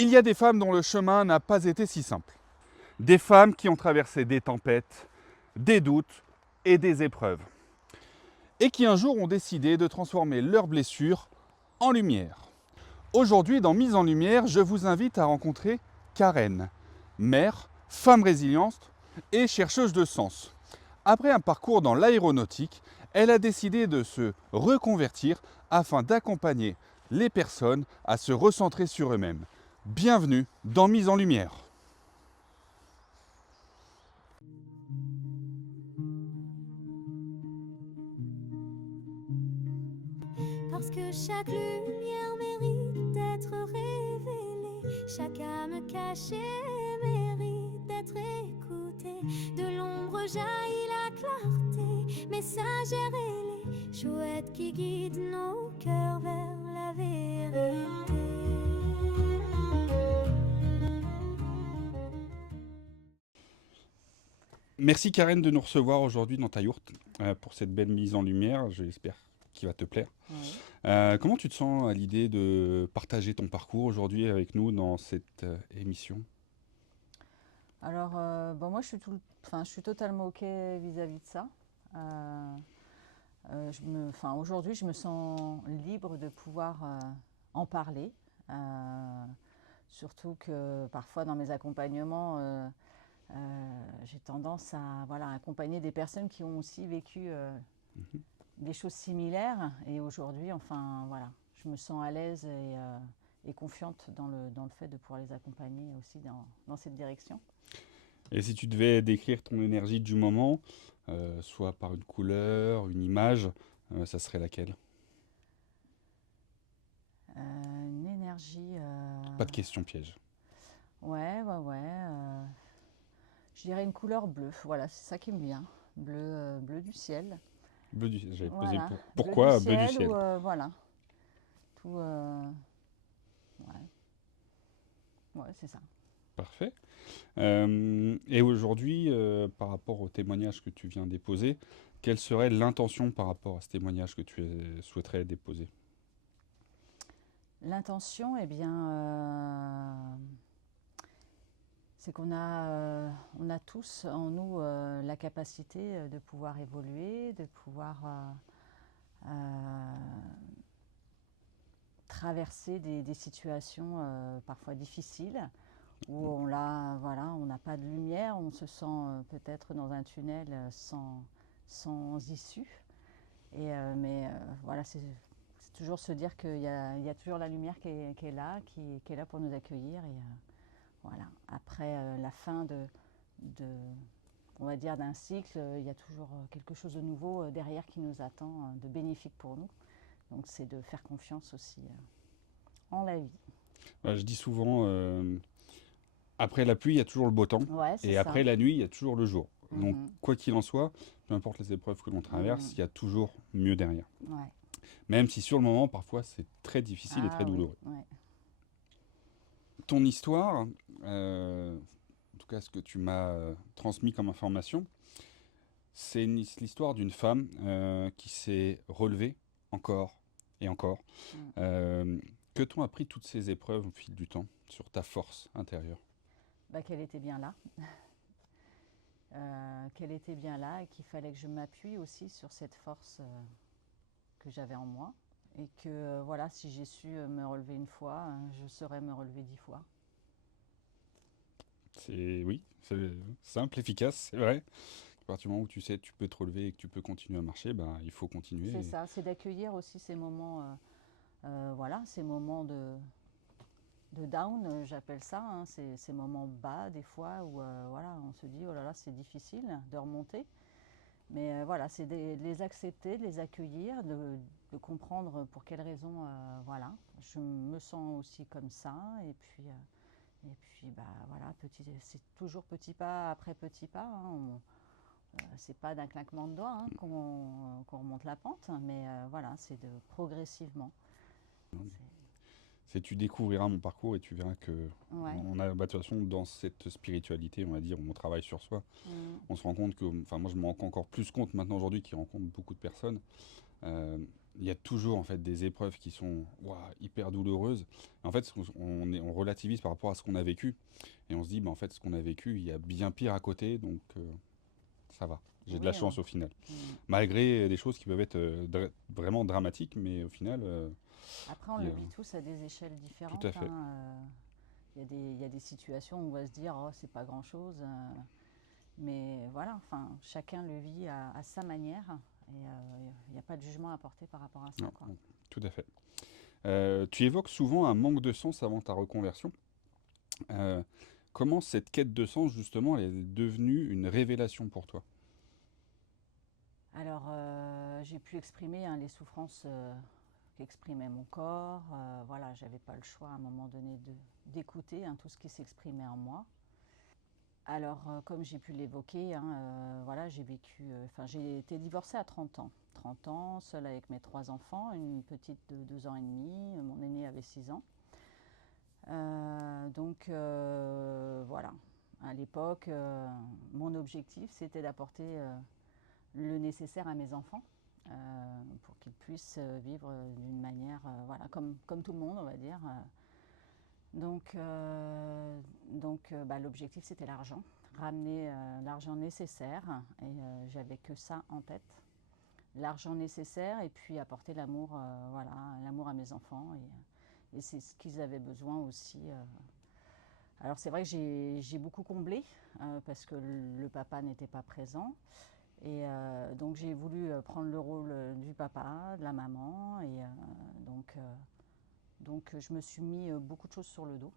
Il y a des femmes dont le chemin n'a pas été si simple. Des femmes qui ont traversé des tempêtes, des doutes et des épreuves. Et qui un jour ont décidé de transformer leurs blessures en lumière. Aujourd'hui, dans Mise en Lumière, je vous invite à rencontrer Karen, mère, femme résiliente et chercheuse de sens. Après un parcours dans l'aéronautique, elle a décidé de se reconvertir afin d'accompagner les personnes à se recentrer sur eux-mêmes. Bienvenue dans Mise en Lumière. Parce que chaque lumière mérite d'être révélée, chaque âme cachée mérite d'être écoutée. De l'ombre jaillit la clarté, messagère ailée, chouette qui guide nos cœurs vers la vérité. Merci Karen de nous recevoir aujourd'hui dans ta yourte pour cette belle mise en lumière, j'espère qu'il va te plaire. Oui. Comment tu te sens à l'idée de partager ton parcours aujourd'hui avec nous dans cette émission? Alors, moi, je suis totalement OK vis-à-vis de ça. Aujourd'hui, je me sens libre de pouvoir en parler. Surtout que parfois, dans mes accompagnements, j'ai tendance à accompagner des personnes qui ont aussi vécu des choses similaires. Et aujourd'hui, je me sens à l'aise et confiante dans le fait de pouvoir les accompagner aussi dans cette direction. Et si tu devais décrire ton énergie du moment, soit par une couleur, une image, ça serait laquelle? Une énergie. Pas de question piège. Ouais. Je dirais une couleur bleue. Voilà, c'est ça qui me vient. Bleu du ciel. J'avais posé Voilà. pourquoi bleu du ciel? Ou, voilà. Tout. Ouais, c'est ça. Parfait. Et aujourd'hui, par rapport au témoignage que tu viens déposer, quelle serait l'intention par rapport à ce témoignage que tu souhaiterais déposer? L'intention, c'est on a tous en nous la capacité de pouvoir évoluer, de pouvoir traverser des situations parfois difficiles où on n'a pas de lumière, on se sent peut-être dans un tunnel sans issue. C'est toujours se dire qu'il y a toujours la lumière qui est là, qui est là pour nous accueillir. Après la fin on va dire d'un cycle, il y a toujours quelque chose de nouveau derrière qui nous attend, de bénéfique pour nous. Donc c'est de faire confiance aussi en la vie. Je dis souvent, après la pluie, il y a toujours le beau temps. Ouais, c'est Et ça. après la nuit, il y a toujours le jour. Donc, Mhm. quoi qu'il en soit, peu importe les épreuves que l'on traverse, il y a toujours mieux derrière. Ouais. Même si sur le moment, parfois, c'est très difficile et très Oui, douloureux. ouais. Ton histoire, en tout cas ce que tu m'as transmis comme information, c'est l'histoire d'une femme qui s'est relevée encore et encore. Mm. Que t'ont appris toutes ces épreuves au fil du temps sur ta force intérieure? Qu'elle était bien là. Qu'elle était bien là et qu'il fallait que je m'appuie aussi sur cette force que j'avais en moi. Et que si j'ai su me relever une fois, je saurais me relever 10 fois. Oui, c'est simple, efficace, c'est vrai. À partir du moment où tu sais que tu peux te relever et que tu peux continuer à marcher, ben, il faut continuer. C'est ça, c'est d'accueillir aussi ces moments, ces moments de down, j'appelle ça, hein, ces moments bas des fois où on se dit oh là là c'est difficile de remonter. Mais c'est de les accepter, de les accueillir, de comprendre pour quelles raisons, je me sens aussi comme ça. C'est toujours petit pas après petit pas. Hein, c'est pas d'un claquement de doigts qu'on remonte la pente, mais c'est de progressivement. Tu découvriras mon parcours et tu verras que Ouais. on a, de toute façon, dans cette spiritualité, on va dire, où on travaille sur soi, on se rend compte que, moi je me rends encore plus compte maintenant aujourd'hui, qui rencontre beaucoup de personnes, Il y a toujours en fait des épreuves qui sont hyper douloureuses. En fait, on relativise par rapport à ce qu'on a vécu et on se dit, en fait, ce qu'on a vécu, il y a bien pire à côté, donc ça va. J'ai de la Oui, chance au final. mm. Malgré des choses qui peuvent être vraiment dramatiques, mais au final, Après, on il y le a- vit tous à des échelles tout à différentes, fait. hein. Il y a des situations où on va se dire, oh, c'est pas grand-chose. Mais voilà, enfin, chacun le vit à sa manière. Et il n'y a pas de jugement à porter par rapport à ça, Non, quoi. non, tout à fait. Tu évoques souvent un manque de sens avant ta reconversion. Euh, Comment cette quête de sens, justement, elle est devenue une révélation pour toi? Alors, j'ai pu exprimer, hein, les souffrances qu'exprimait mon corps. Voilà, j'avais pas le choix à un moment donné d'écouter, hein, tout ce qui s'exprimait en moi. Alors, comme j'ai pu l'évoquer, hein, voilà, j'ai été divorcée à 30 ans. 30 ans, seule avec mes 3 enfants, une petite de 2 ans et demi, mon aîné avait 6 ans. Voilà, à l'époque, mon objectif, c'était d'apporter le nécessaire à mes enfants pour qu'ils puissent vivre d'une manière, voilà, comme tout le monde, on va dire. L'objectif, c'était l'argent, ramener l'argent nécessaire, et j'avais que ça en tête. L'argent nécessaire et puis apporter l'amour, voilà, l'amour à mes enfants, et c'est ce qu'ils avaient besoin aussi. Alors c'est vrai que j'ai beaucoup comblé parce que le papa n'était pas présent. Et donc j'ai voulu prendre le rôle du papa, de la maman, et donc je me suis mis beaucoup de choses sur le dos.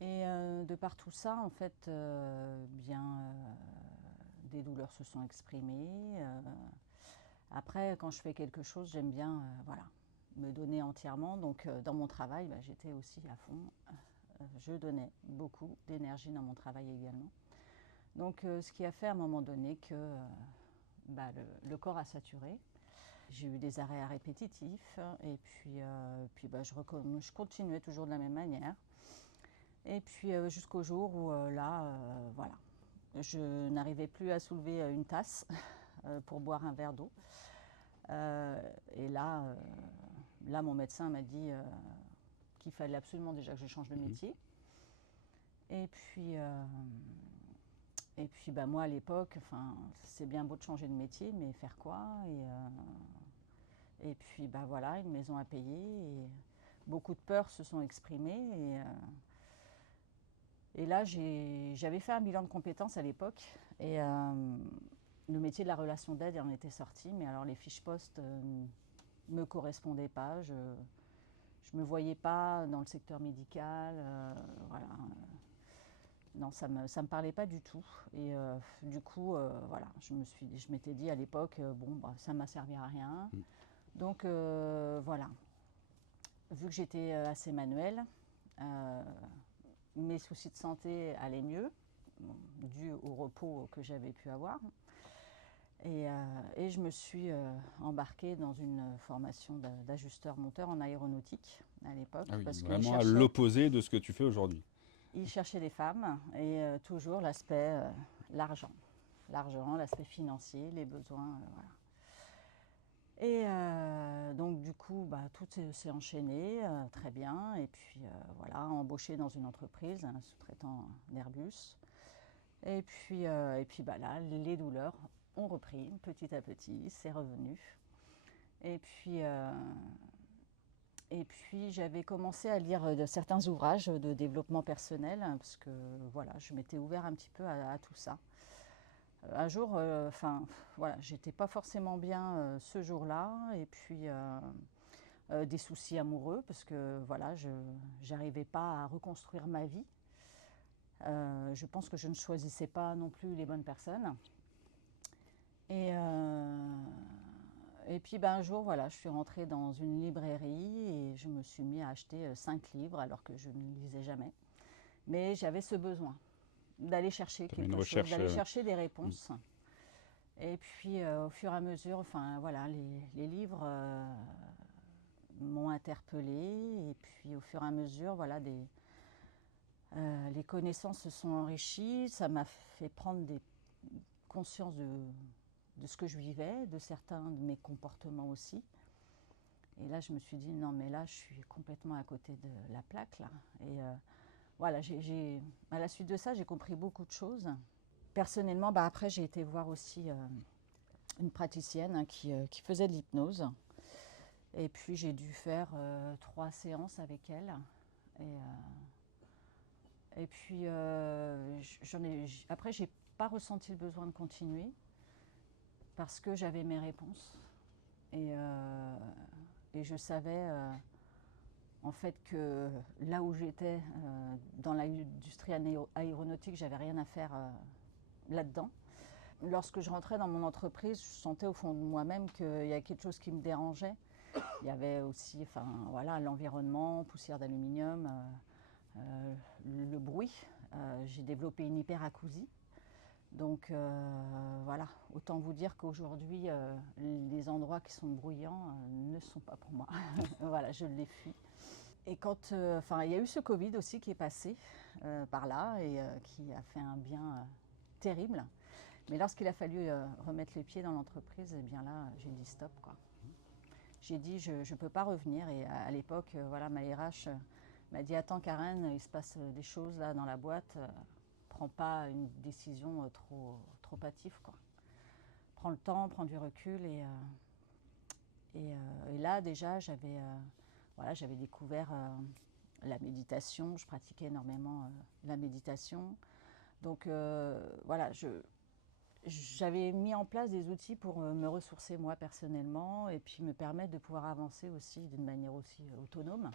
Et de par tout ça, en fait, des douleurs se sont exprimées. Après, quand je fais quelque chose, j'aime bien, voilà, me donner entièrement. Donc dans mon travail, j'étais aussi à fond. Je donnais beaucoup d'énergie dans mon travail également. Donc ce qui a fait à un moment donné que le corps a saturé. J'ai eu des arrêts répétitifs et puis je continuais toujours de la même manière. Et puis jusqu'au jour où voilà, je n'arrivais plus à soulever une tasse pour boire un verre d'eau. Et là, mon médecin m'a dit qu'il fallait absolument déjà que je change de métier. Et puis, moi à l'époque, c'est bien beau de changer de métier, mais faire quoi? Et puis voilà, une maison à payer. Et beaucoup de peurs se sont exprimées. Et là, j'avais fait un bilan de compétences à l'époque. Et le métier de la relation d'aide en était sorti. Mais alors les fiches postes ne me correspondaient pas. Je ne me voyais pas dans le secteur médical. Voilà. Non, ça me parlait pas du tout. Et du coup, voilà, je m'étais dit à l'époque, ça m'a servi à rien. Donc voilà, vu que j'étais assez manuelle, mes soucis de santé allaient mieux, dû au repos que j'avais pu avoir. Et je me suis embarquée dans une formation d'ajusteur-monteur en aéronautique à l'époque. Ah oui, Parce qu'ils vraiment à cherchaient, l'opposé de ce que tu fais aujourd'hui. ils cherchaient des femmes et toujours l'aspect, l'argent. L'argent, l'aspect financier, les besoins, voilà. Et donc du coup, tout s'est enchaîné très bien. Et puis voilà, embauché dans une entreprise, un sous-traitant d'Airbus. Et puis là, les douleurs ont repris petit à petit, c'est revenu. Et puis, j'avais commencé à lire certains ouvrages de développement personnel, hein, parce que voilà, je m'étais ouvert un petit peu à tout ça. Un jour, voilà, j'étais pas forcément bien ce jour-là, et puis des soucis amoureux, parce que voilà, je n'arrivais pas à reconstruire ma vie. Je pense que je ne choisissais pas non plus les bonnes personnes. Et puis un jour, voilà, je suis rentrée dans une librairie et je me suis mis à acheter 5 livres alors que je ne lisais jamais. Mais j'avais ce besoin d'aller chercher Tu avais une quelque chose, recherche. d'aller chercher des réponses. Et puis au fur et à mesure, voilà, les livres m'ont interpellée. Et puis au fur et à mesure, voilà, les connaissances se sont enrichies. Ça m'a fait prendre conscience de ce que je vivais, de certains de mes comportements aussi. Et là, je me suis dit, non, mais là, je suis complètement à côté de la plaque, là. Et voilà, à la suite de ça, j'ai compris beaucoup de choses. Personnellement, après, j'ai été voir aussi une praticienne hein, qui faisait de l'hypnose. Et puis, j'ai dû faire 3 séances avec elle. Et puis, après, j'ai pas ressenti le besoin de continuer parce que j'avais mes réponses. Et je savais en fait que là où j'étais, dans l'industrie aéronautique, j'avais rien à faire là-dedans. Lorsque je rentrais dans mon entreprise, je sentais au fond de moi-même qu'il y a quelque chose qui me dérangeait. Il y avait aussi voilà, l'environnement, poussière d'aluminium, le bruit. J'ai développé une hyperacousie. Donc voilà, autant vous dire qu'aujourd'hui, les endroits qui sont bruyants ne sont pas pour moi. Voilà, je les fuis. Et quand, il y a eu ce Covid aussi qui est passé par là et qui a fait un bien terrible. Mais lorsqu'il a fallu remettre les pieds dans l'entreprise, eh bien là, j'ai dit stop, quoi. J'ai dit je ne peux pas revenir. Et à l'époque, voilà, ma RH m'a dit attends Karen, il se passe des choses là dans la boîte. Prends pas une décision trop hâtive, quoi. Prends le temps, prends du recul et là déjà j'avais découvert la méditation. Je pratiquais énormément la méditation. Donc voilà, j'avais mis en place des outils pour me ressourcer moi personnellement et puis me permettre de pouvoir avancer aussi d'une manière aussi autonome.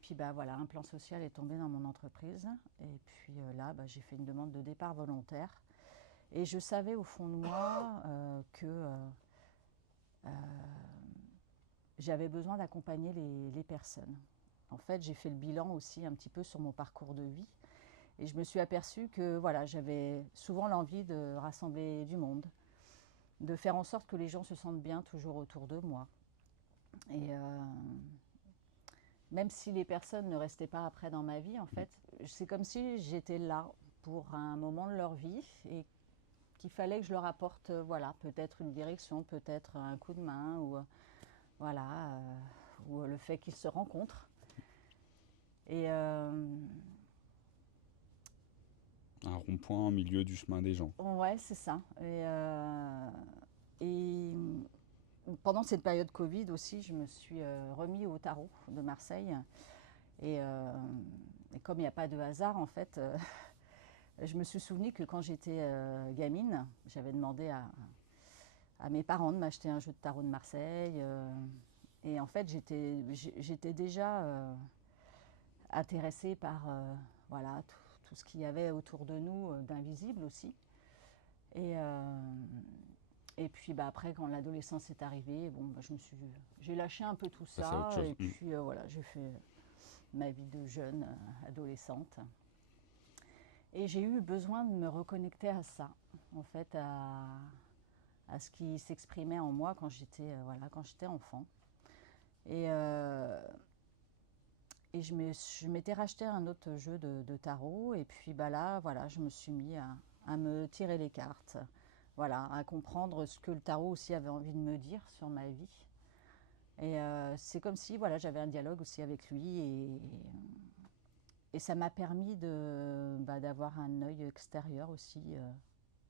Puis voilà, un plan social est tombé dans mon entreprise et puis là, j'ai fait une demande de départ volontaire. Et je savais au fond de moi que j'avais besoin d'accompagner les personnes. En fait, j'ai fait le bilan aussi un petit peu sur mon parcours de vie. Et je me suis aperçue que voilà, j'avais souvent l'envie de rassembler du monde, de faire en sorte que les gens se sentent bien toujours autour de moi. Et même si les personnes ne restaient pas après dans ma vie, en fait, c'est comme si j'étais là pour un moment de leur vie et qu'il fallait que je leur apporte, voilà, peut-être une direction, peut-être un coup de main ou voilà, ou le fait qu'ils se rencontrent. Et Un rond-point au milieu du chemin des gens. ouais, c'est ça. Et pendant cette période Covid aussi, je me suis remis au tarot de Marseille. Et comme il n'y a pas de hasard, en fait, je me suis souvenu que quand j'étais gamine, j'avais demandé à mes parents de m'acheter un jeu de tarot de Marseille. Et en fait, j'étais déjà intéressée par voilà, tout ce qu'il y avait autour de nous, d'invisible aussi. Et puis après, quand l'adolescence est arrivée, j'ai lâché un peu tout ça. Et puis voilà, j'ai fait ma vie de jeune adolescente. Et j'ai eu besoin de me reconnecter à ça, en fait, à ce qui s'exprimait en moi quand j'étais enfant. Et je m'étais racheté un autre jeu de tarot. Et puis là, voilà, je me suis mis à me tirer les cartes. Voilà, à comprendre ce que le tarot aussi avait envie de me dire sur ma vie. Et c'est comme si voilà, j'avais un dialogue aussi avec lui et ça m'a permis d'avoir un œil extérieur aussi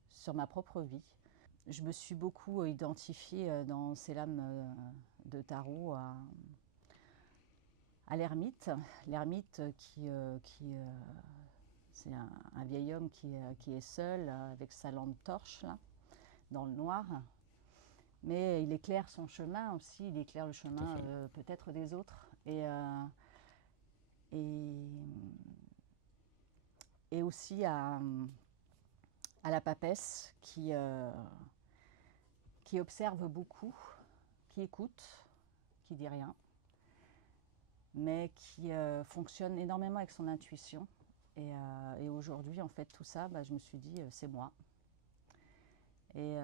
sur ma propre vie. Je me suis beaucoup identifiée dans ces lames de tarot à l'ermite. L'ermite c'est un vieil homme qui est seul avec sa lampe torche là, dans le noir. Mais il éclaire son chemin aussi, il éclaire le chemin peut-être des autres. Et aussi à la papesse qui observe beaucoup, qui écoute, qui dit rien, mais qui fonctionne énormément avec son intuition. Et aujourd'hui, en fait, tout ça, je me suis dit, c'est moi. Et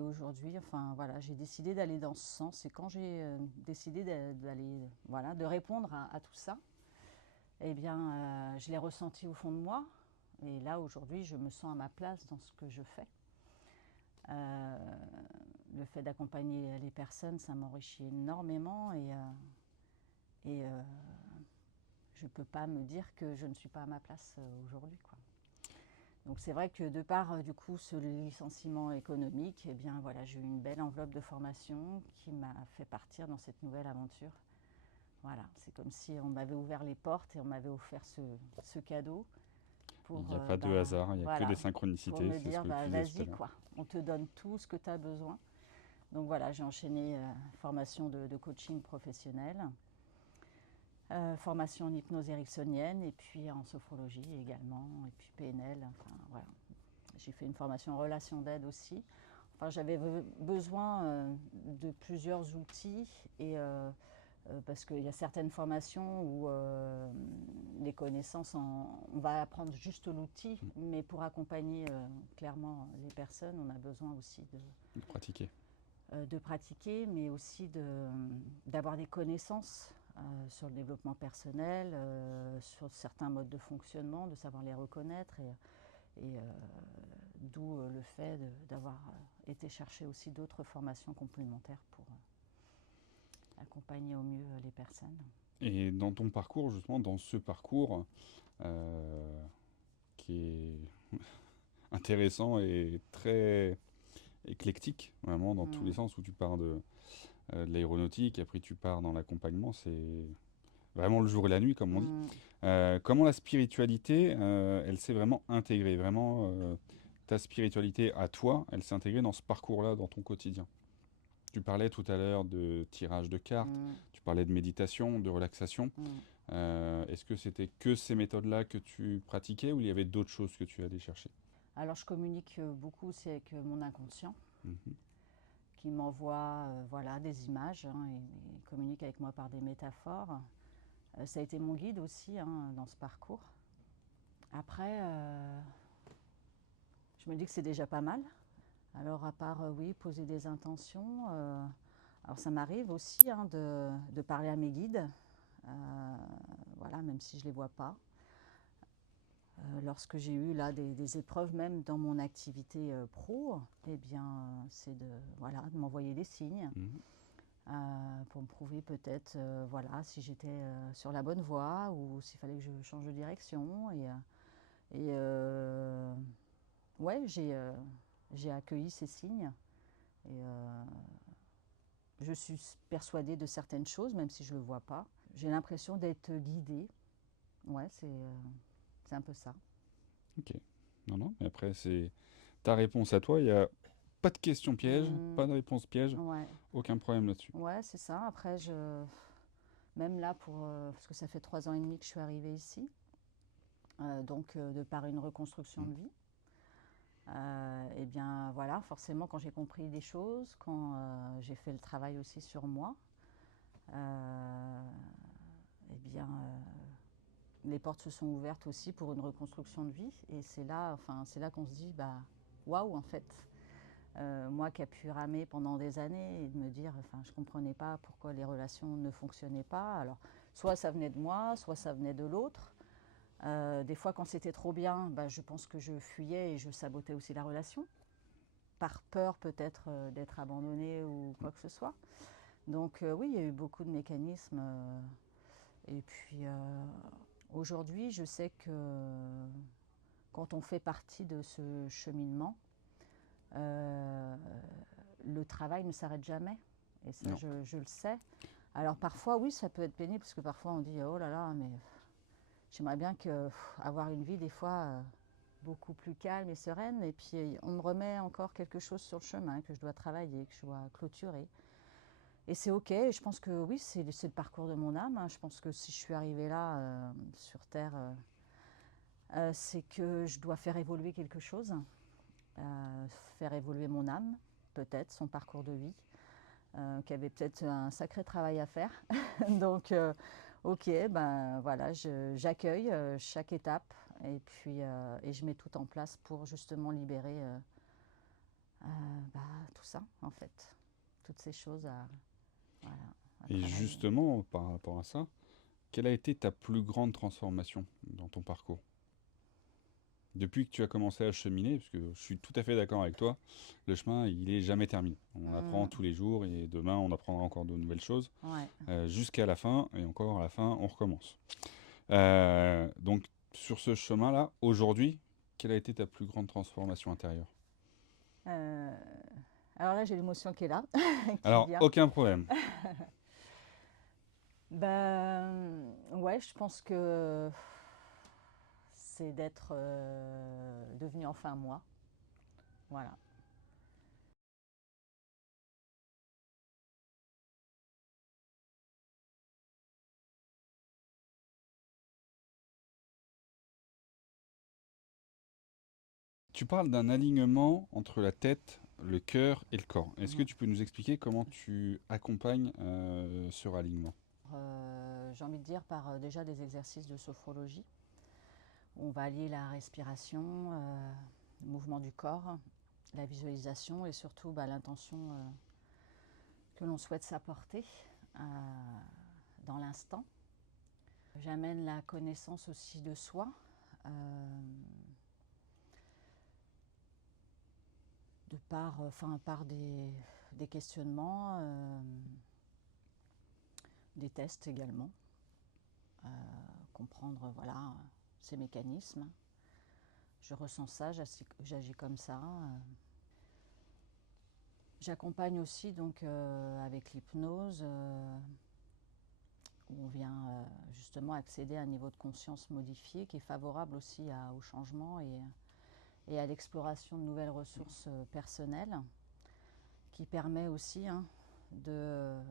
aujourd'hui, voilà, j'ai décidé d'aller dans ce sens. Et quand j'ai décidé de répondre à tout ça, eh bien, je l'ai ressenti au fond de moi. Et là, aujourd'hui, je me sens à ma place dans ce que je fais. Le fait d'accompagner les personnes, ça m'enrichit énormément et je ne peux pas me dire que je ne suis pas à ma place aujourd'hui, quoi. Donc c'est vrai que de par du coup ce licenciement économique, eh bien voilà, j'ai eu une belle enveloppe de formation qui m'a fait partir dans cette nouvelle aventure. Voilà, c'est comme si on m'avait ouvert les portes et on m'avait offert ce cadeau Il pour, n'y a pas de hasard, il n'y a que voilà, des pour synchronicités, me c'est ce dire que bah, tu disais tout à vas-y l'heure. quoi, on te donne tout ce que tu as besoin. Donc voilà, j'ai enchaîné formation de coaching professionnel, formation en hypnose ericksonienne et puis en sophrologie également, et puis PNL, enfin voilà. J'ai fait une formation en relation d'aide aussi. Enfin, j'avais besoin de plusieurs outils et parce qu'il y a certaines formations où les connaissances, on va apprendre juste l'outil, mais pour accompagner clairement les personnes, on a besoin aussi Pratiquer. De pratiquer, mais aussi d'avoir des connaissances sur le développement personnel, sur certains modes de fonctionnement, de savoir les reconnaître et d'où le fait d'avoir été chercher aussi d'autres formations complémentaires pour accompagner au mieux les personnes. Et dans ton parcours, justement, dans ce parcours qui est intéressant et très éclectique, vraiment dans tous les sens, où tu pars de l'aéronautique, après tu pars dans l'accompagnement, c'est vraiment le jour et la nuit, comme on dit. Comment la spiritualité, elle s'est vraiment intégrée, vraiment ta spiritualité à toi, elle s'est intégrée dans ce parcours-là, dans ton quotidien. Tu parlais tout à l'heure de tirage de cartes, tu parlais de méditation, de relaxation. Est-ce que c'était que ces méthodes-là que tu pratiquais ou il y avait d'autres choses que tu allais chercher? Alors je communique beaucoup aussi avec mon inconscient Mhm. qui m'envoie voilà, des images et communique avec moi par des métaphores. Ça a été mon guide aussi dans ce parcours. Après, je me dis que c'est déjà pas mal. Alors à part, oui, poser des intentions, alors ça m'arrive aussi de parler à mes guides, voilà, même si je ne les vois pas. Lorsque j'ai eu là des épreuves même dans mon activité pro, eh bien c'est voilà, de m'envoyer des signes pour me prouver peut-être voilà, si j'étais sur la bonne voie ou s'il fallait que je change de direction. Et ouais, j'ai accueilli ces signes et je suis persuadée de certaines choses, même si je ne le vois pas. J'ai l'impression d'être guidée. Ouais, c'est un peu ça. Ok. Non, non, mais après, c'est ta réponse à toi. Il n'y a pas de question piège, pas de réponse piège, Ouais, aucun problème là-dessus. ouais, c'est ça. Après, même là, parce que ça fait 3 ans et demi que je suis arrivée ici, donc de par une reconstruction de vie, et bien voilà, forcément, quand j'ai compris des choses, quand j'ai fait le travail aussi sur moi, eh bien, les portes se sont ouvertes aussi pour une reconstruction de vie. Et c'est là, enfin, c'est là qu'on se dit, bah, waouh, en fait. Moi qui ai pu ramer pendant des années et de me dire, enfin, je ne comprenais pas pourquoi les relations ne fonctionnaient pas. Alors, soit ça venait de moi, soit ça venait de l'autre. Des fois, quand c'était trop bien, bah, je pense que je fuyais et je sabotais aussi la relation, par peur peut-être d'être abandonnée ou quoi que ce soit. Donc oui, il y a eu beaucoup de mécanismes. Et puis aujourd'hui, je sais que quand on fait partie de ce cheminement, le travail ne s'arrête jamais. Et ça, je le sais. Alors parfois, oui, ça peut être pénible, parce que parfois on dit, oh là là, mais j'aimerais bien avoir une vie des fois beaucoup plus calme et sereine. Et puis on me remet encore quelque chose sur le chemin que je dois travailler, que je dois clôturer. Et c'est ok, je pense que oui, c'est le parcours de mon âme. Je pense que si je suis arrivée là, sur Terre, c'est que je dois faire évoluer quelque chose, faire évoluer mon âme, peut-être, son parcours de vie, qui avait peut-être un sacré travail à faire. Donc, ok, ben voilà, j'accueille chaque étape et puis et je mets tout en place pour justement libérer bah, tout ça, en fait, toutes ces choses voilà, à Et travailler. justement, par rapport à ça, quelle a été ta plus grande transformation dans ton parcours? Depuis que tu as commencé à cheminer, parce que je suis tout à fait d'accord avec toi, le chemin, il est jamais terminé. On apprend Mm. tous les jours et demain, on apprendra encore de nouvelles choses Ouais. jusqu'à la fin. Et encore à la fin, on recommence. Donc, sur ce chemin-là, aujourd'hui, quelle a été ta plus grande transformation intérieure? Euh, alors là, j'ai l'émotion qui est là, qui Alors, vient. aucun problème. Ben, ouais, je pense que c'est d'être devenu enfin moi. Voilà. Tu parles d'un alignement entre la tête, le cœur et le corps. Est-ce que Mhm. tu peux nous expliquer comment tu accompagnes ce ralignement? J'ai envie de dire par déjà des exercices de sophrologie. On va allier la respiration, le mouvement du corps, la visualisation et surtout bah, l'intention que l'on souhaite s'apporter euh, dans l'instant. J'amène la connaissance aussi de soi, par des questionnements, des tests également, comprendre voilà, ces mécanismes. Je ressens ça, j'agis comme ça. J'accompagne aussi donc avec l'hypnose où on vient justement accéder à un niveau de conscience modifié qui est favorable aussi au changement et à l'exploration de nouvelles ressources personnelles qui permet aussi hein,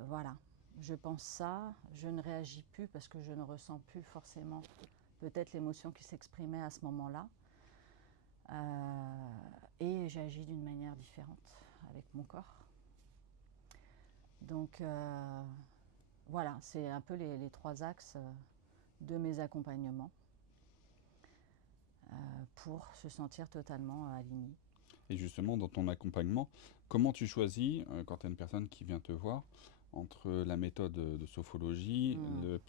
voilà, je pense ça, je ne réagis plus parce que je ne ressens plus forcément peut-être l'émotion qui s'exprimait à ce moment-là. Et j'agis d'une manière différente avec mon corps. Donc voilà, c'est un peu les trois axes de mes accompagnements pour se sentir totalement aligné. Et justement, dans ton accompagnement, comment tu choisis, quand tu as une personne qui vient te voir, entre la méthode de sophrologie,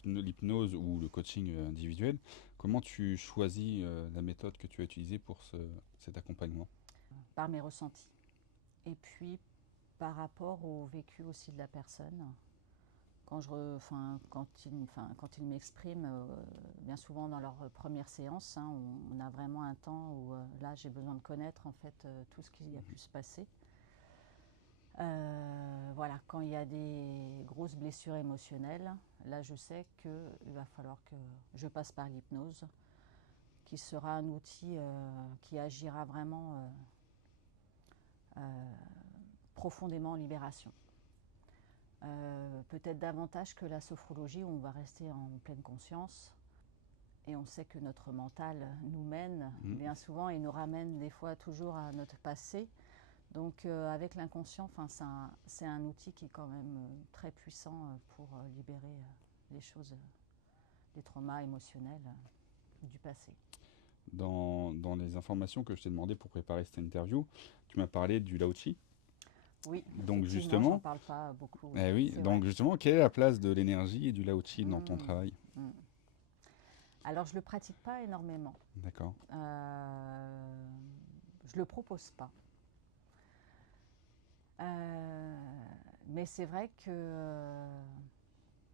l'hypnose ou le coaching individuel, comment tu choisis la méthode que tu as utilisée pour cet accompagnement? Par mes ressentis. Et puis par rapport au vécu aussi de la personne. Quand ils m'expriment, bien souvent dans leur première séance, hein, on a vraiment un temps où là j'ai besoin de connaître en fait tout ce qui a pu se passer. Voilà, quand il y a des grosses blessures émotionnelles, là je sais qu'il va falloir que je passe par l'hypnose, qui sera un outil qui agira vraiment profondément en libération. Peut-être davantage que la sophrologie où on va rester en pleine conscience et on sait que notre mental nous mène bien souvent et nous ramène des fois toujours à notre passé. Donc avec l'inconscient, c'est un outil qui est quand même très puissant pour libérer les choses, les traumas émotionnels du passé. Dans les informations que je t'ai demandé pour préparer cette interview, tu m'as parlé du Lao Tzu. Oui, Donc effectivement, j'en justement, parle pas beaucoup. eh oui, C'est vrai. donc justement, quelle est la place de l'énergie et du Lao Tzu dans ton travail? Mm. Alors je le pratique pas énormément. D'accord. Je le propose pas. Mais c'est vrai que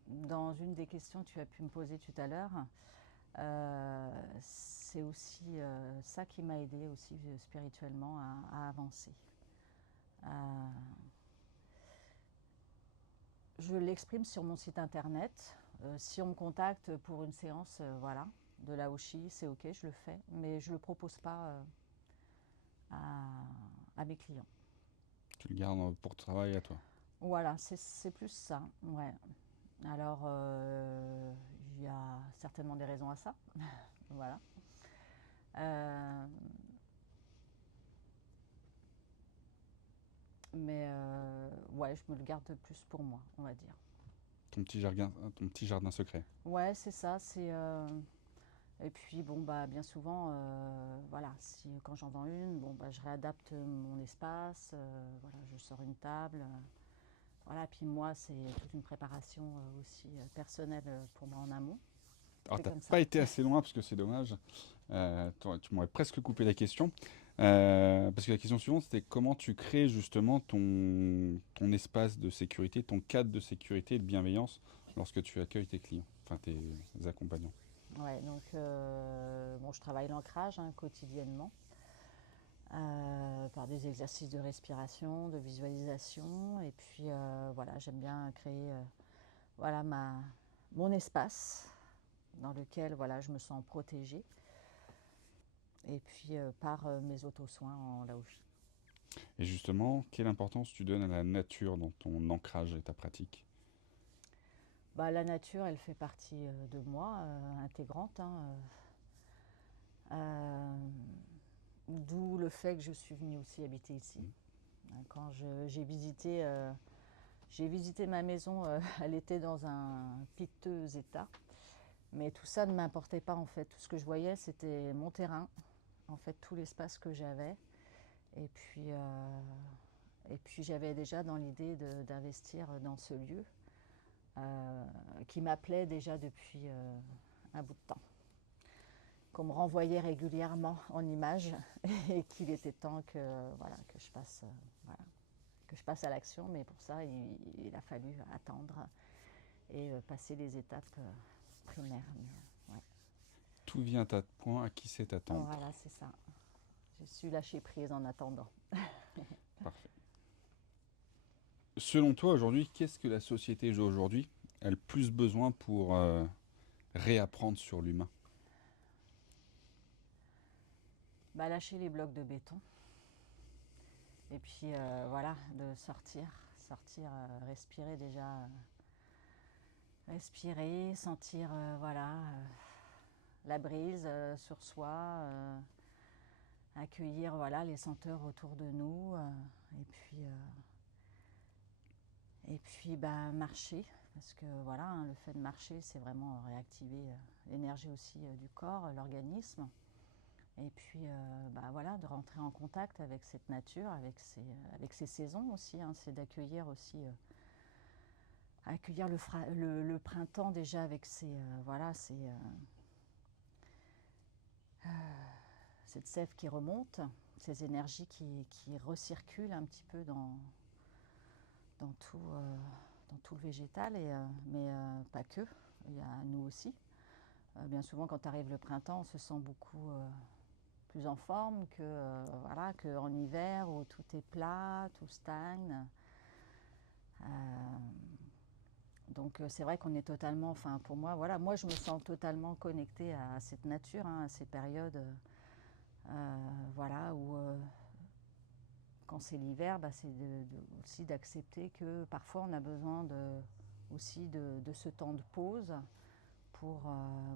dans une des questions que tu as pu me poser tout à l'heure, c'est aussi ça qui m'a aidé aussi spirituellement à avancer. Euh, je l'exprime sur mon site internet. Si on me contacte pour une séance, voilà, de Laoshi, c'est ok, je le fais, mais je le propose pas à mes clients. Tu le gardes pour ton travail à toi. Voilà, c'est plus ça. Ouais. Alors, il y a certainement des raisons à ça. Voilà. Euh, mais ouais, je me le garde plus pour moi, on va dire. Ton petit jardin secret. Ouais, c'est ça. Et puis bon bah bien souvent, voilà, si quand j'en vends une, bon bah je réadapte mon espace. Voilà, je sors une table. Voilà, puis moi c'est toute une préparation aussi personnelle pour moi en amont. Alors, C'est tu n'as comme ça. pas été assez loin parce que c'est dommage. Tu m'aurais presque coupé la question. Parce que la question suivante, c'était comment tu crées justement ton espace de sécurité, ton cadre de sécurité et de bienveillance lorsque tu accueilles tes clients, enfin tes accompagnants. Ouais, donc bon, je travaille l'ancrage quotidiennement par des exercices de respiration, de visualisation, et puis voilà, j'aime bien créer voilà mon espace dans lequel voilà, je me sens protégée, et puis par mes auto-soins en laoshi. Et justement, quelle importance tu donnes à la nature dans ton ancrage et ta pratique? Bah, la nature, elle fait partie de moi, intégrante, hein, d'où le fait que je suis venue aussi habiter ici. Quand j'ai visité ma maison, elle était dans un piteux état, mais tout ça ne m'importait pas en fait. Tout ce que je voyais, c'était mon terrain, en fait, tout l'espace que j'avais. Et puis j'avais déjà dans l'idée d'investir dans ce lieu qui m'appelait déjà depuis un bout de temps, qu'on me renvoyait régulièrement en images et qu'il était temps que, voilà, voilà, que je passe à l'action. Mais pour ça, il a fallu attendre et passer les étapes primaires. Mais, ouais. Tout vient à point à qui sait attendre. Voilà, c'est ça. Je suis lâché prise en attendant. Parfait. Selon toi, aujourd'hui, qu'est-ce que la société aujourd'hui a le plus besoin pour réapprendre sur l'humain? Bah, lâcher les blocs de béton. Et puis voilà, de sortir, respirer déjà, respirer, sentir voilà la brise sur soi, accueillir voilà les senteurs autour de nous, et puis bah, marcher, parce que voilà, hein, le fait de marcher, c'est vraiment réactiver l'énergie aussi du corps, l'organisme. Et puis bah, voilà, de rentrer en contact avec cette nature, avec ses saisons aussi, hein, c'est d'accueillir aussi accueillir le printemps déjà avec voilà, cette sève qui remonte, ces énergies qui recirculent un petit peu dans, tout, euh, dans tout le végétal, mais pas que, il y a nous aussi. Bien souvent, quand arrive le printemps, on se sent beaucoup plus en forme voilà, qu'en hiver où tout est plat, tout stagne. Donc c'est vrai qu'on est totalement, enfin pour moi, voilà, moi je me sens totalement connectée à cette nature, hein, à ces périodes, voilà, où quand c'est l'hiver, bah, c'est aussi d'accepter que parfois on a besoin aussi de ce temps de pause pour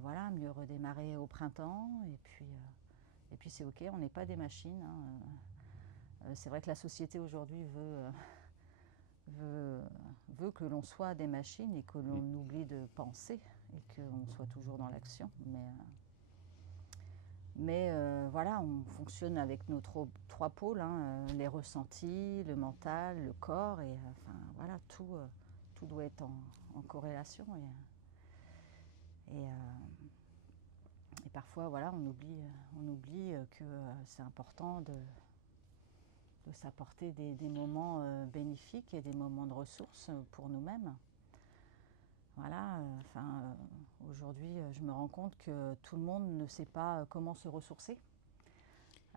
voilà, mieux redémarrer au printemps. Et puis c'est ok, on n'est pas des machines, hein. C'est vrai que la société aujourd'hui veut que l'on soit des machines et que l'on oublie de penser et qu'on soit toujours dans l'action. Mais voilà, on fonctionne avec nos trois pôles, hein, les ressentis, le mental, le corps, et enfin voilà, tout doit être en corrélation. Et parfois, voilà, on oublie que c'est important de s'apporter des moments bénéfiques et des moments de ressources pour nous-mêmes. Voilà, aujourd'hui, je me rends compte que tout le monde ne sait pas comment se ressourcer.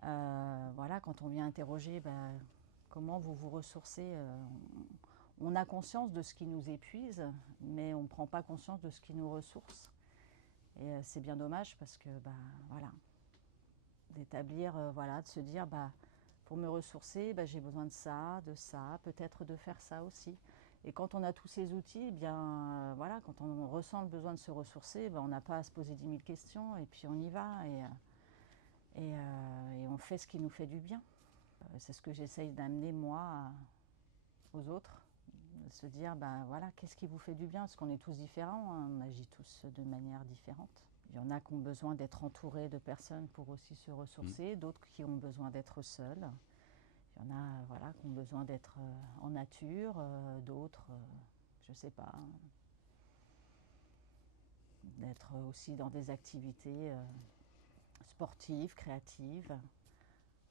Voilà, quand on vient interroger comment vous vous ressourcez, on a conscience de ce qui nous épuise, mais on ne prend pas conscience de ce qui nous ressource. Et c'est bien dommage parce que, voilà, d'établir, voilà, de se dire, pour me ressourcer, j'ai besoin de ça, peut-être de faire ça aussi. Et quand on a tous ces outils, voilà, quand on ressent le besoin de se ressourcer, on n'a pas à se poser 10 000 questions et puis on y va et on fait ce qui nous fait du bien. C'est ce que j'essaye d'amener moi aux autres, de se dire voilà, qu'est-ce qui vous fait du bien, parce qu'on est tous différents, hein, on agit tous de manière différente. Il y en a qui ont besoin d'être entourés de personnes pour aussi se ressourcer, d'autres qui ont besoin d'être seuls. Il y en a voilà, qui ont besoin d'être en nature, d'autres, je ne sais pas, d'être aussi dans des activités sportives, créatives,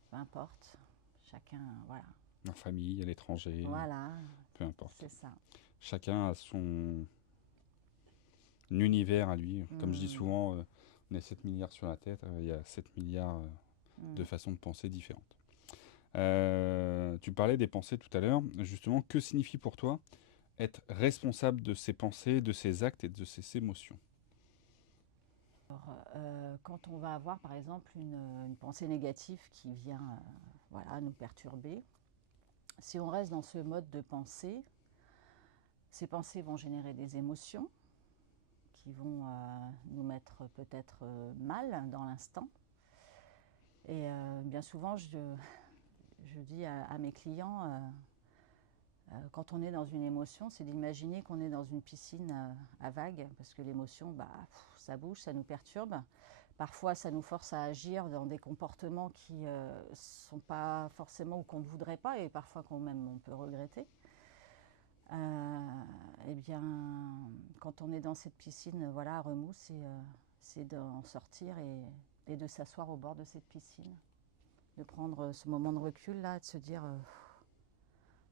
peu importe. Chacun, voilà. En famille, à l'étranger, Voilà, peu importe. c'est ça. Chacun a son univers à lui. Comme je dis Mm. souvent, on est 7 milliards sur la tête, il y a 7 milliards de Mm. façons de penser différentes. Tu parlais des pensées tout à l'heure. Justement, que signifie pour toi être responsable de ses pensées, de ses actes et de ses émotions? Alors, quand on va avoir par exemple une pensée négative qui vient voilà, nous perturber, si on reste dans ce mode de pensée, ces pensées vont générer des émotions qui vont nous mettre peut-être mal dans l'instant. Et bien souvent, je dis à mes clients, quand on est dans une émotion, c'est d'imaginer qu'on est dans une piscine à vagues, parce que l'émotion, ça bouge, ça nous perturbe. Parfois, ça nous force à agir dans des comportements qui ne sont pas forcément ou qu'on ne voudrait pas, et parfois qu'on même on peut regretter. Eh bien, quand on est dans cette piscine, voilà, à remous, c'est d'en sortir et de s'asseoir au bord de cette piscine, de prendre ce moment de recul là, de se dire,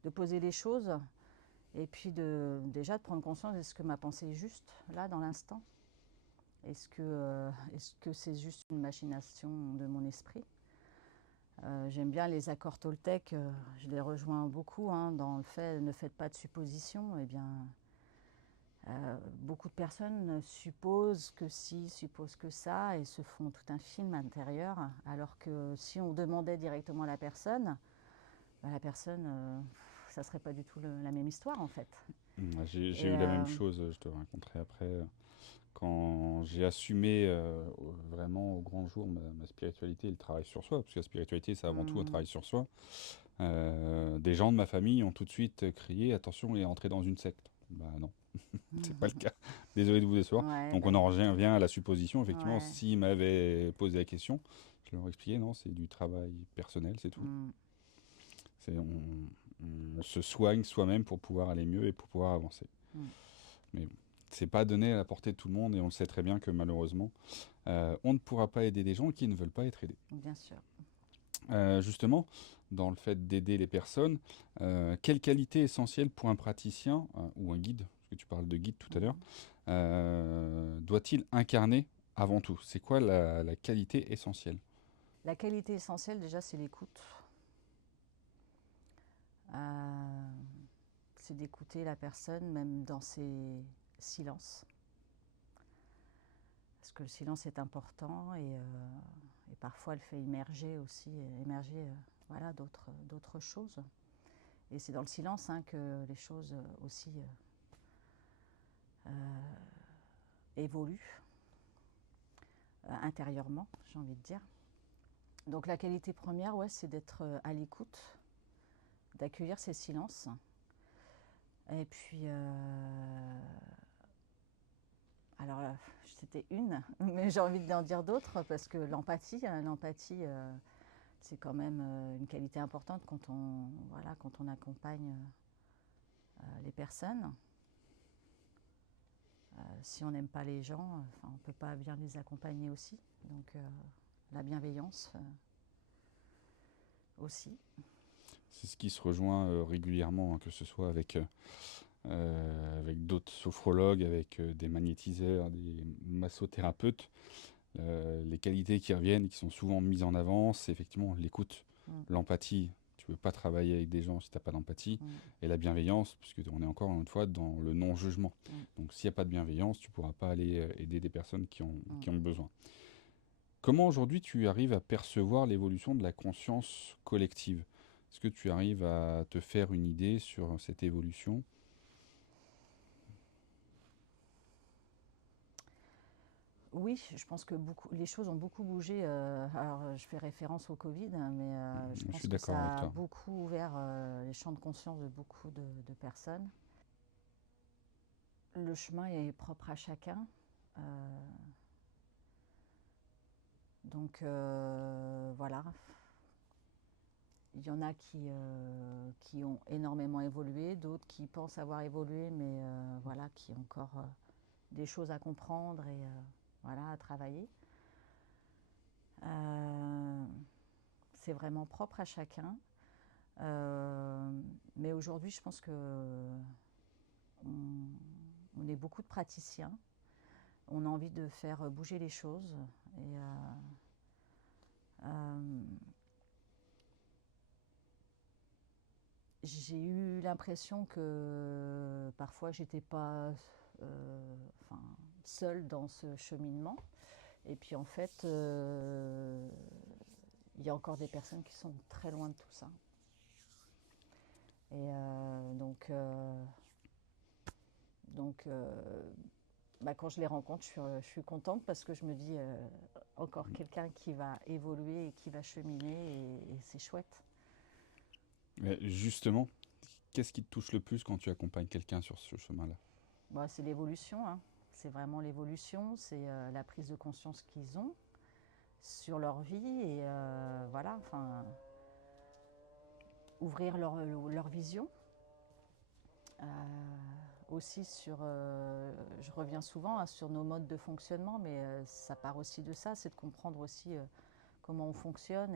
de poser les choses, et puis déjà de prendre conscience, est-ce que ma pensée est juste là dans l'instant? Est-ce que c'est juste une machination de mon esprit? J'aime bien les accords Toltec, je les rejoins beaucoup hein, dans le fait ne faites pas de suppositions. Eh bien, beaucoup de personnes supposent que si, supposent que ça, et se font tout un film intérieur, alors que si on demandait directement à la personne, la personne, ça serait pas du tout la même histoire en fait. J'ai Et eu la même chose, je te raconterai après. Quand j'ai assumé vraiment au grand jour ma spiritualité et le travail sur soi, parce que la spiritualité c'est avant tout un travail sur soi, des gens de ma famille ont tout de suite crié attention, il est entré dans une secte. Bah non, c'est pas le cas. Désolé de vous décevoir. ouais, Donc on en revient à la supposition. Effectivement, ouais. s'ils m'avaient posé la question, je leur expliquais non, c'est du travail personnel, c'est tout. Mm. On se soigne soi-même pour pouvoir aller mieux et pour pouvoir avancer. Mm. Mais bon, c'est pas donné à la portée de tout le monde et on le sait très bien que malheureusement, on ne pourra pas aider des gens qui ne veulent pas être aidés. Bien sûr. Justement, dans le fait d'aider les personnes, quelle qualité essentielle pour un praticien ou un guide, parce que tu parles de guide tout à l'heure, doit-il incarner avant tout? C'est quoi la qualité essentielle? La qualité essentielle déjà c'est l'écoute. C'est d'écouter la personne même dans ses silences. Parce que le silence est important et parfois elle fait émerger aussi, voilà, d'autres choses. Et c'est dans le silence hein, que les choses aussi évoluent intérieurement, j'ai envie de dire. Donc la qualité première, ouais, c'est d'être à l'écoute, d'accueillir ces silences. Et puis, alors c'était une, mais j'ai envie d'en dire d'autres parce que l'empathie, c'est quand même une qualité importante quand on accompagne les personnes. Si on n'aime pas les gens, on ne peut pas bien les accompagner aussi. Donc la bienveillance aussi. C'est ce qui se rejoint régulièrement, hein, que ce soit avec d'autres sophrologues, avec des magnétiseurs, des massothérapeutes. Les qualités qui reviennent et qui sont souvent mises en avant, c'est effectivement l'écoute, l'empathie. Tu ne peux pas travailler avec des gens si tu n'as pas d'empathie. Et la bienveillance, puisque on est encore une fois dans le non-jugement. Donc s'il n'y a pas de bienveillance, tu ne pourras pas aller aider des personnes qui ont besoin. Comment aujourd'hui tu arrives à percevoir l'évolution de la conscience collective? Est-ce que tu arrives à te faire une idée sur cette évolution? Oui, je pense que les choses ont beaucoup bougé. Alors, je fais référence au Covid, hein, mais je Je pense suis que d'accord avec ça a toi. beaucoup ouvert les champs de conscience de beaucoup de personnes. Le chemin est propre à chacun. Donc, voilà. Il y en a qui ont énormément évolué, d'autres qui pensent avoir évolué, mais voilà, qui ont encore des choses à comprendre et voilà, à travailler. C'est vraiment propre à chacun. Mais aujourd'hui, je pense que on est beaucoup de praticiens. On a envie de faire bouger les choses. Et j'ai eu l'impression que parfois j'étais pas seule dans ce cheminement. Et puis en fait, il y a encore des personnes qui sont très loin de tout ça. Et quand je les rencontre, je suis contente parce que je me dis encore quelqu'un qui va évoluer et qui va cheminer et c'est chouette. Mais justement, qu'est-ce qui te touche le plus quand tu accompagnes quelqu'un sur ce chemin-là? Bah, c'est l'évolution, hein. C'est vraiment l'évolution, c'est la prise de conscience qu'ils ont sur leur vie et voilà, enfin, ouvrir leur vision. Aussi sur, je reviens souvent hein, sur nos modes de fonctionnement, mais ça part aussi de ça, c'est de comprendre aussi comment on fonctionne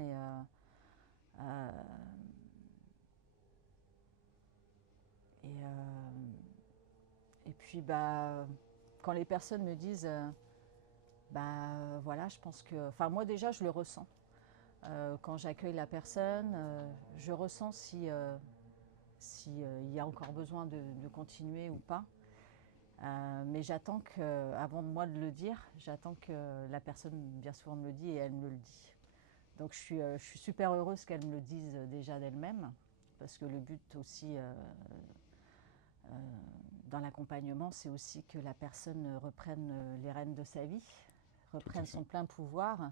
et puis bah, quand les personnes me disent voilà, je pense que, enfin moi déjà je le ressens. Quand j'accueille la personne, je ressens si y a encore besoin de continuer ou pas. Mais j'attends que, avant de moi de le dire, j'attends que la personne bien souvent me le dit et elle me le dit. Donc je suis super heureuse qu'elle me le dise déjà d'elle-même, parce que le but aussi dans l'accompagnement, c'est aussi que la personne reprenne les rênes de sa vie, reprenne son plein pouvoir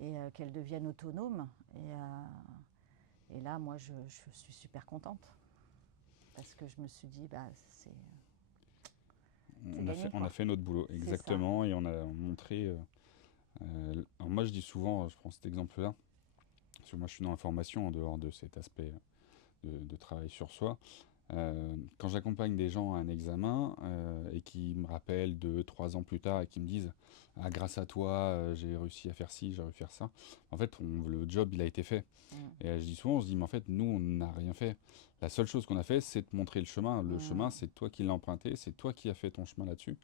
et qu'elle devienne autonome. Et là, moi, je suis super contente parce que je me suis dit, bah, c'est gagné, on a fait notre boulot, exactement, et on a montré. Alors moi, je dis souvent, je prends cet exemple-là, parce que moi, je suis dans la formation en dehors de cet aspect de travail sur soi. Quand j'accompagne des gens à un examen et qui me rappellent 2, 3 ans plus tard et qui me disent ah, grâce à toi, j'ai réussi à faire ci, j'ai réussi à faire ça. En fait, le job, il a été fait. Et je dis souvent, on se dit, mais en fait, nous, on n'a rien fait. La seule chose qu'on a fait, c'est de montrer le chemin. Le chemin, c'est toi qui l'as emprunté, c'est toi qui as fait ton chemin là-dessus.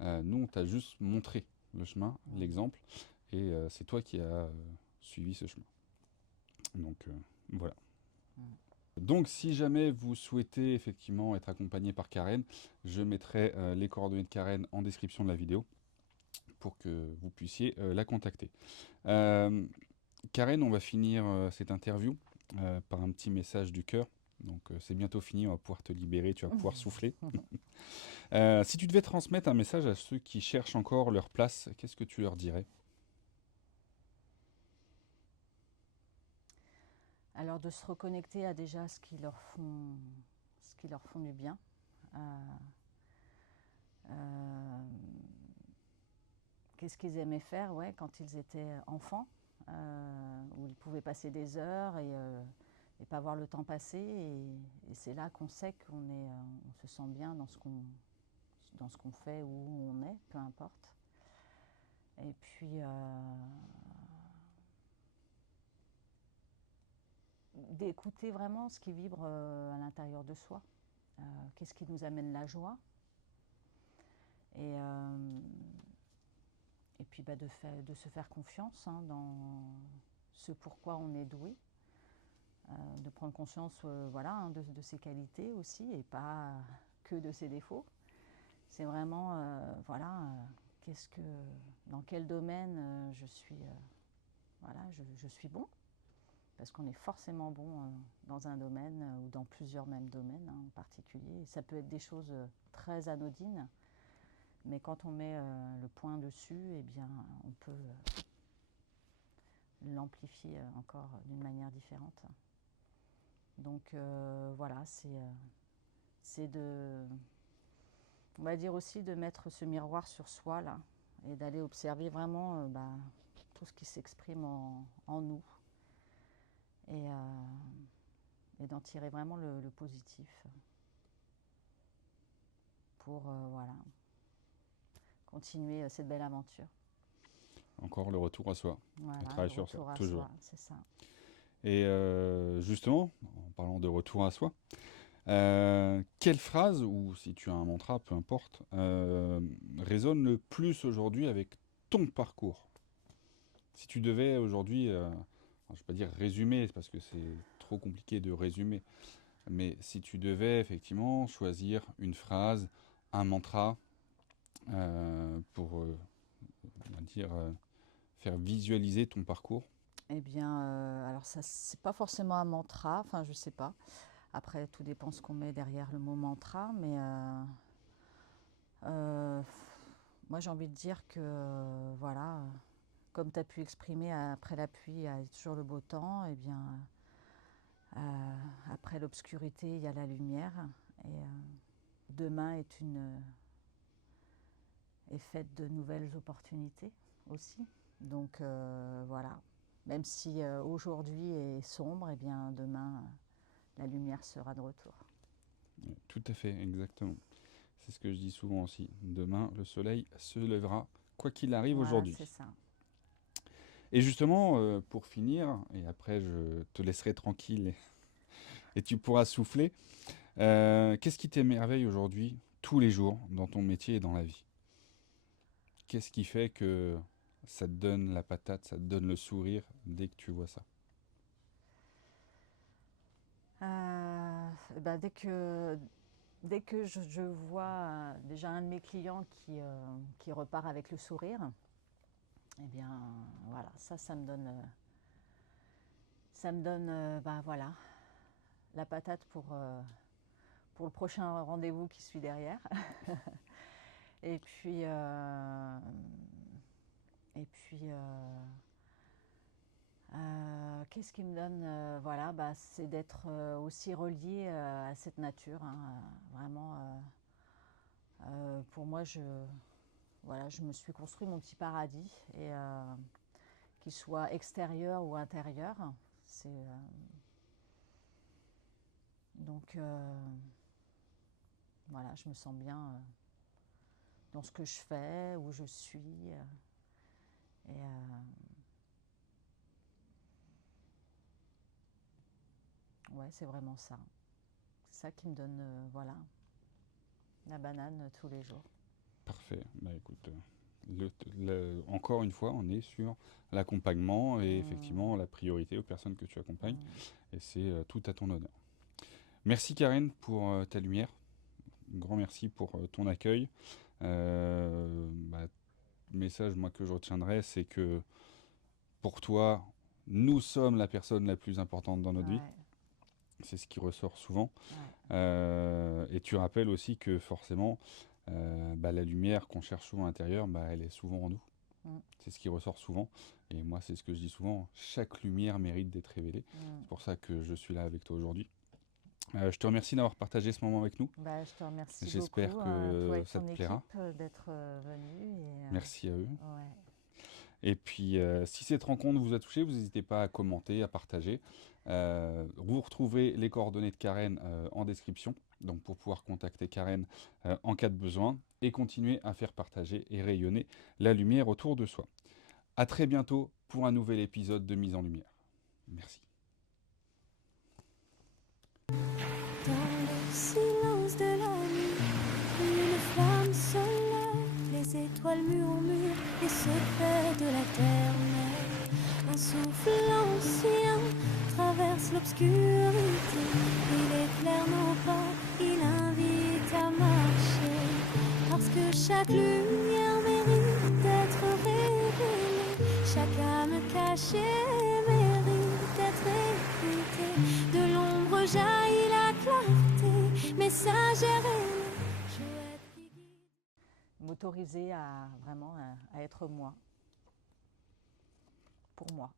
Nous, on t'a juste montré le chemin, l'exemple, et c'est toi qui as suivi ce chemin. Donc, voilà. Donc, si jamais vous souhaitez effectivement être accompagné par Karen, je mettrai les coordonnées de Karen en description de la vidéo pour que vous puissiez la contacter. Karen, on va finir cette interview par un petit message du cœur. Donc, c'est bientôt fini, on va pouvoir te libérer, tu vas pouvoir souffler. Si tu devais transmettre un message à ceux qui cherchent encore leur place, qu'est-ce que tu leur dirais? Alors de se reconnecter à déjà ce qui leur font du bien. Qu'est-ce qu'ils aimaient faire quand ils étaient enfants, où ils pouvaient passer des heures et pas voir le temps passer. Et c'est là qu'on sait on se sent bien dans ce qu'on fait, où on est, peu importe. Et puis d'écouter vraiment ce qui vibre à l'intérieur de soi. Qu'est-ce qui nous amène la joie et puis de se faire confiance dans ce pourquoi on est doué, de prendre conscience de ses qualités aussi et pas que de ses défauts. C'est vraiment dans quel domaine je suis bon, parce qu'on est forcément bon dans un domaine ou dans plusieurs mêmes domaines en particulier. Et ça peut être des choses très anodines, mais quand on met le point dessus, eh bien, on peut l'amplifier encore d'une manière différente. Donc voilà, c'est on va dire aussi de mettre ce miroir sur soi là et d'aller observer vraiment tout ce qui s'exprime en nous et d'en tirer vraiment le positif pour continuer cette belle aventure. Encore le retour à soi. Voilà, travaille le sur ça, retour à toujours. soi, c'est ça. Et justement, en parlant de retour à soi, quelle phrase, ou si tu as un mantra, peu importe, résonne le plus aujourd'hui avec ton parcours? Si tu devais aujourd'hui, je ne vais pas dire résumer, parce que c'est trop compliqué de résumer, mais si tu devais effectivement choisir une phrase, un mantra, pour, on va dire, faire visualiser ton parcours. Eh bien, alors ça, c'est pas forcément un mantra, enfin, je sais pas. Après, tout dépend ce qu'on met derrière le mot mantra, mais euh, moi, j'ai envie de dire que, voilà, comme tu as pu exprimer, après la pluie, il y a toujours le beau temps, et bien, après l'obscurité, il y a la lumière, et demain est faite de nouvelles opportunités aussi. Donc, voilà. Même si aujourd'hui est sombre, eh bien demain, la lumière sera de retour. Tout à fait, exactement. C'est ce que je dis souvent aussi. Demain, le soleil se lèvera, quoi qu'il arrive Voilà, aujourd'hui. c'est ça. Et justement, pour finir, et après je te laisserai tranquille et tu pourras souffler, qu'est-ce qui t'émerveille aujourd'hui, tous les jours, dans ton métier et dans la vie? Qu'est-ce qui fait que ça te donne la patate, ça te donne le sourire dès que tu vois ça? Ben, dès que je vois déjà un de mes clients qui repart avec le sourire, eh bien voilà, ça me donne ben, voilà, la patate pour le prochain rendez-vous qui suit derrière. Et puis, qu'est-ce qui me donne voilà, bah, c'est d'être aussi relié à cette nature. Hein, vraiment, pour moi, voilà, je me suis construit mon petit paradis, et qu'il soit extérieur ou intérieur. C'est, donc, voilà, je me sens bien dans ce que je fais, où je suis. Et ouais, c'est vraiment ça. C'est ça qui me donne, voilà, la banane tous les jours. Parfait. Bah écoute, encore une fois, on est sur l'accompagnement et effectivement la priorité aux personnes que tu accompagnes. Et c'est tout à ton honneur. Merci Karen pour ta lumière. Un grand merci pour ton accueil. Le message moi, que je retiendrai, c'est que pour toi, nous sommes la personne la plus importante dans notre vie. Ouais, C'est ce qui ressort souvent. ouais. Et tu rappelles aussi que forcément, la lumière qu'on cherche souvent à l'intérieur, elle est souvent en nous. Mm. C'est ce qui ressort souvent. Et moi, c'est ce que je dis souvent, chaque lumière mérite d'être révélée. C'est pour ça que je suis là avec toi aujourd'hui. Je te remercie d'avoir partagé ce moment avec nous. Bah, je te remercie J'espère beaucoup, que toi et ça ton te plaira. équipe, d'être venus. Merci à eux. Ouais. Et puis, si cette rencontre vous a touché, vous n'hésitez pas à commenter, à partager. Vous retrouvez les coordonnées de Karen en description, donc pour pouvoir contacter Karen en cas de besoin et continuer à faire partager et rayonner la lumière autour de soi. À très bientôt pour un nouvel épisode de Mise en Lumière. Merci. Dans le silence de la nuit, une flamme se lève, les étoiles murmurent les secrets de la terre-mère. Un souffle ancien traverse l'obscurité, il éclaire nos pas, il invite à marcher. Parce que chaque lumière mérite d'être révélée, chaque âme cachée mérite d'être écoutée. De l'ombre jaillit la clarté, messagère ailée, chouette qui guide. M'autoriser à vraiment à être moi, pour moi.